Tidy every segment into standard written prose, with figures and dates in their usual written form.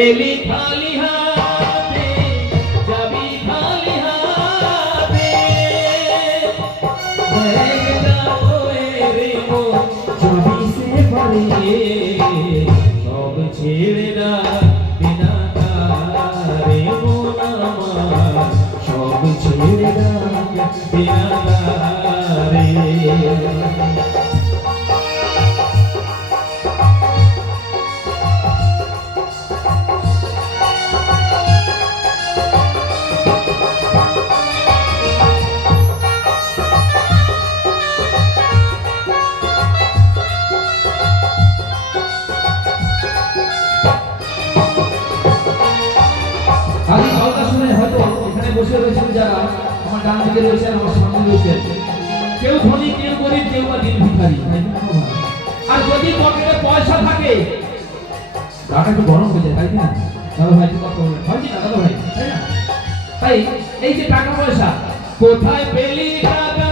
এলি খালি হাতে যাবি খালি হাতে ব্যাগ যাবো রে মো যাবি সে পারে সব ছেড়ে রাখবি না রে মন আমার সব ছেড়ে রাখবি না রে। আমি আওয়াজ শুনে হয়তো এখানে বসে রয়েছেন যারা আমার ডান দিকে রয়েছেন আমার সামনে রয়েছেন, কেউ ধনী কেউ গরিব কেউ বা দিন ভিখারি, আর যদি পকেটে পয়সা থাকে টাকা একটু গরম হয়ে যায়, তাই না দাদা ভাই? কথা বলবেন হয় কি না দাদা ভাই, তাই না? তাই এই যে টাকা পয়সা কোথায় পেলি টাকা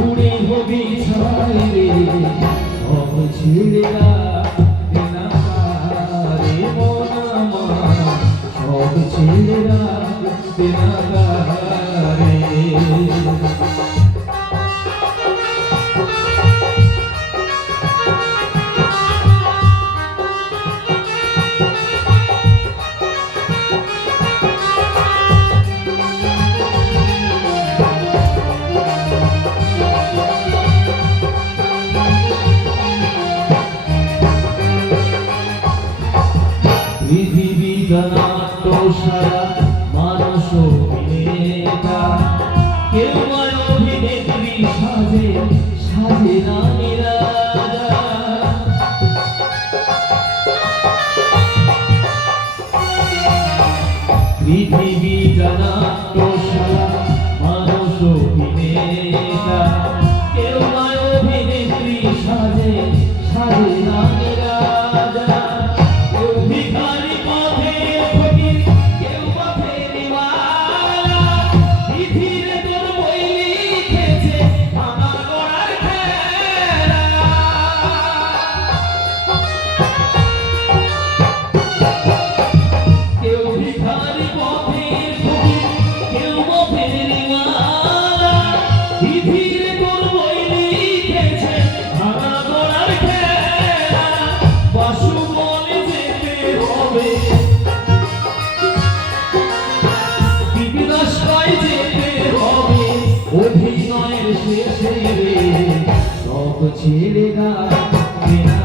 উড়ে হবি ছাই রে সব ছেড়ে রাখবি না রে মন আমার সব ছেড়ে রাখবি না রে। পৃথিবীটা নাট্য সারা মানুষ অভিনেতা, কেউ অভিনেত্রী সাজে সাজে রানীরা। পৃথিবীটা নাট্য সারা মানুষ অভিনেতা, কেউ অভিনেত্রী সাজে সাজে রানীরা। অভিনয়ের শেষে রে সব ছেড়ে রাখবি না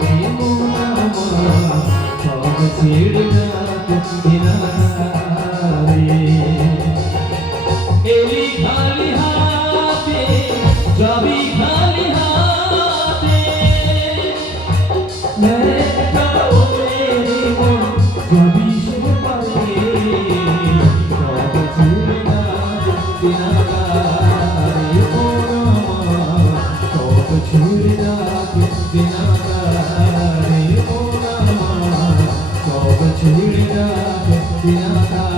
রে মন আমার সব ছেড়ে রাখবি না রে। এলি খালি হাতে যাবি খালি হাতে যাবি সে পারে সব ছেড়ে রাখবি না রে মন আমার সব ছেড়ে রাখবি না রে মন আমার সব ছেড়ে রাখবি না।